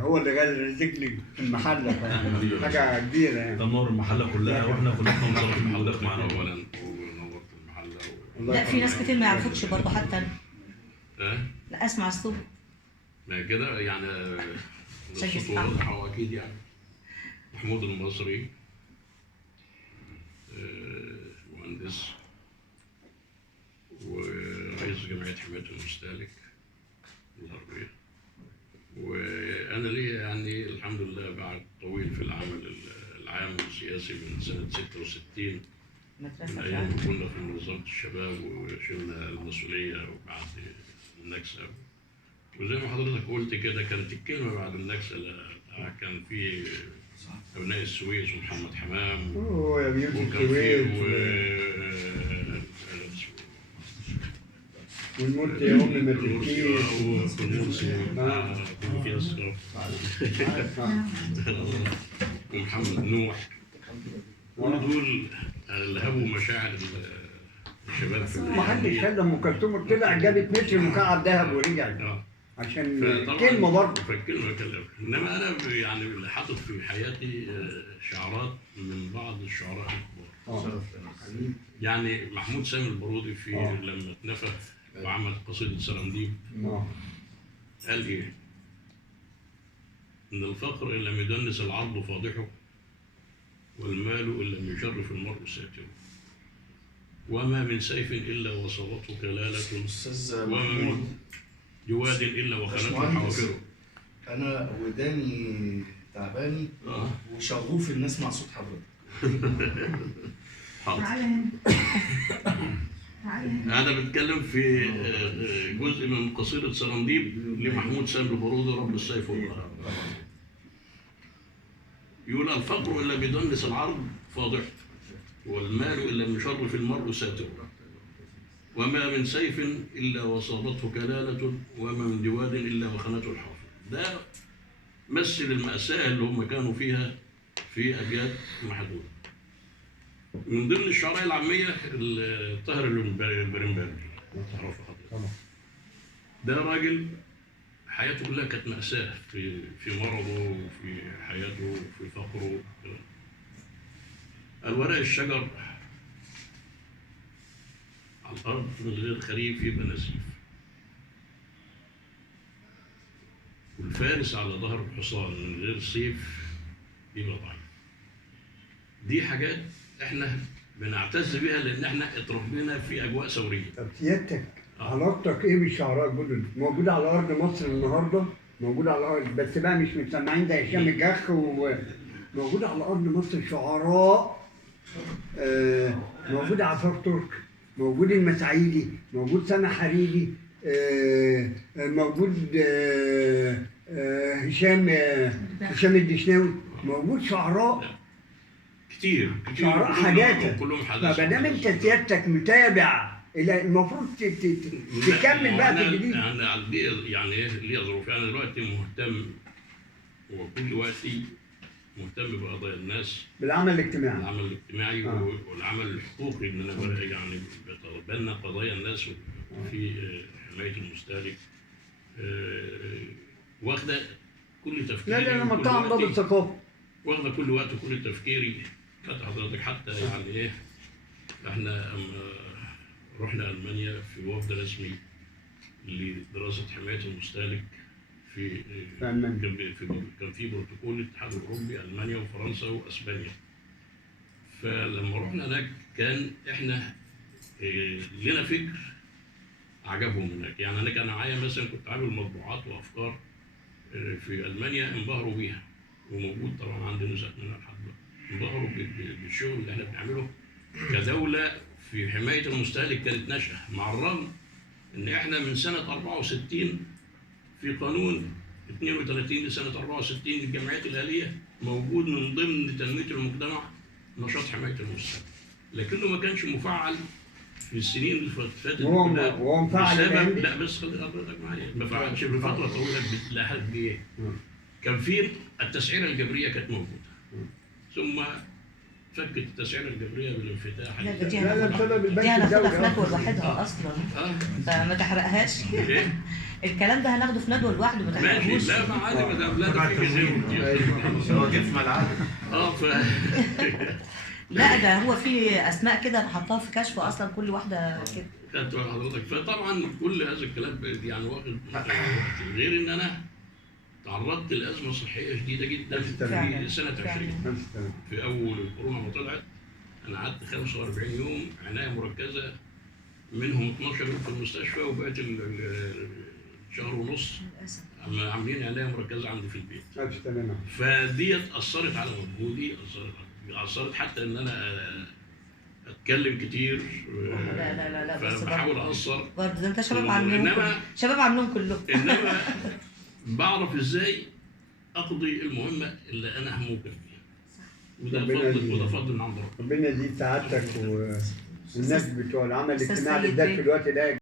هو اللي قال رزق لي المحله، حاجه كبيره يعني. تنور المحله كلها واحنا كلنا نورت المحله معانا اولا ونورت المحله لا في ناس كتير ما يعرفوكش برضه حتى أنا. ها؟ لا اسمع الصوت. ما كده يعني شكل الصوت واضح واكيد يعني. محمود المصري مهندس ورئيس جمعيه حمايه المستهلك الغربيه. وانا لي يعني الحمد لله بعد طويل في العمل العام السياسي من سنه 66 من ايام ما كنا في منظمه الشباب وشلنا المسؤوليه بعد النكسه. وزي ما حضرتك قلت كده كانت الكلمه بعد النكسه كان في ابناء السويس ومحمد حمام يا بيوت السويس والموت يا امي ما تبكيش ومحمد نوح. كل دول الهبوا مشاعر الشباب في ما حدش خد ام كلثوم طلع جابت متر مكعب ذهب ورجعت عشان كلمه برضه. فالكلمه كلام. انما انا يعني اللي حاطط في حياتي شعارات من بعض الشعراء الكبار. يعني محمود سامي البارودي في لما اتنفى وعمل قصيده سرنديب قال ايه؟ ان الفقر ان لم يدنس العرض فاضحه والمال ان لم يشرف المرء ساتره وما من سيف الا وصلته كلاله وما من جواد الا وخلته حوافره. انا وداني تعباني وشغوف الناس مع صوت حضرتك. تعالى هنا. أنا بتكلم في جزء من قصيدة سرنديب لمحمود سامي البارودي رب السيف والقهر. يقول الفقر إن لم يدنس العرض فاضح والمال إن لم يشرف المرء ساتر وما من سيف إلا وصابته كلالة وما من جواد إلا وخنته الحافظ. ده مثل المأساة اللي هم كانوا فيها في أجيال محدودة. من ضمن الشعراء العامية طاهر البرنبري. ده راجل حياته كلها كانت مأساة في مرضه وفي حياته وفي فقره. الورق الشجر على الأرض من غير خريف يبقى نزيف، والفارس على ظهر الحصان من غير سيف يبقى ضعيف. دي حاجات احنا بنعتز بيها لان احنا اتربينا في اجواء ثوريه. طب سيادتك علاقتك ايه بالشعراء الجدد؟ موجوده على ارض مصر النهارده، موجوده على الارض بس بقى مش متسمعين زي هشام الجخ، وموجوده على ارض مصر شعراء موجود عفاف ترك، موجود المسعيدي، موجود سامح حريري، موجود هشام الدشناوي، موجود شعراء كتير شعراء حاجاتك. كلهم حدث. فما دام انت سيادتك متابع المفروض تكمل بقى في الجديد. يعني ايه ليه ظروف؟ انا دلوقتي مهتم وكل وقتي مهتم بقضايا الناس، بالعمل الاجتماعي. العمل الاجتماعي والعمل الحقوقي، ان انا يعني بتبنى قضايا الناس في حمايه المستهلك. واخده كل تفكيري. لا انا مطعم ضابط الثقافه. واخده كل وقت وكل تفكيري. كانت حضرتك حتى يعني ايه احنا رحنا المانيا في وفد رسمي لدراسه حمايه المستهلك في المانيا. كان في بروتوكول الاتحاد الاوروبي المانيا وفرنسا واسبانيا. فلما رحنا هناك كان احنا لنا فكر عجبهم هناك. يعني انا كان معايا مثلا كنت عامل مطبوعات وافكار في المانيا انبهروا بيها، وموجود طبعا عندنا نسخ منها لحد دلوقتي. انبهروا بالشغل اللي احنا بنعمله كدوله في حمايه المستهلك. كانت نشأة مع الرغم ان احنا من سنه 64 في قانون 32 لسنه 64 الجمعيات الاهليه موجود من ضمن تنميه المجتمع نشاط حمايه المستهلك، لكنه ما كانش مفعل في السنين اللي فاتت. وهو مفعل بسبب لا بس خلي حضرتك معايا ما فعلش بفتره طويله لحد ايه؟ كان في التسعيره الجبريه كانت موجوده، ثم فكت التسعيره الجبريه بالانفتاح. لا ده دي لا لا بسبب البنك دي هناخدها في الدولي ندوه أصلاً. لوحدها اصلا، اه فما تحرقهاش. ايه الكلام ده هناخده في ندوه لوحده، ما ماشي. تحرقهوش. لا ما عادي ما دام لا ده في غيره. هو جه في ملعبه. اه لا ده هو في اسماء كده انا حطاها في كشف اصلا كل واحده كده. خدت بال حضرتك. فطبعا كل هذا الكلام يعني واخد وقت، غير ان انا تعرضت لازمه صحيه شديده جدا فعلاً. في سنه 20. نفس الكلام. في اول الكورونا ما طلعت انا قعدت 45 يوم عنايه مركزه، منهم 12 يوم في المستشفى، وبقيت شهر ونص للاسف. عاملين عنايه مركزه عندي في البيت. نفس الكلام. فديت اثرت على مجهودي، اثرت حتى ان انا اتكلم كتير. لا لا لا لا بس فبحاول اقصر. برضه ده انت شباب عاملين شباب عاملين كلهم. انما بعرف ازاي اقضي المهمه اللي انا هموكل فيها. وده فضل من عند ربنا. ربنا يزيد سعادتك والناس بتوع العمل أستاذ الاجتماعي سيد بالذات بيه. في الوقت ده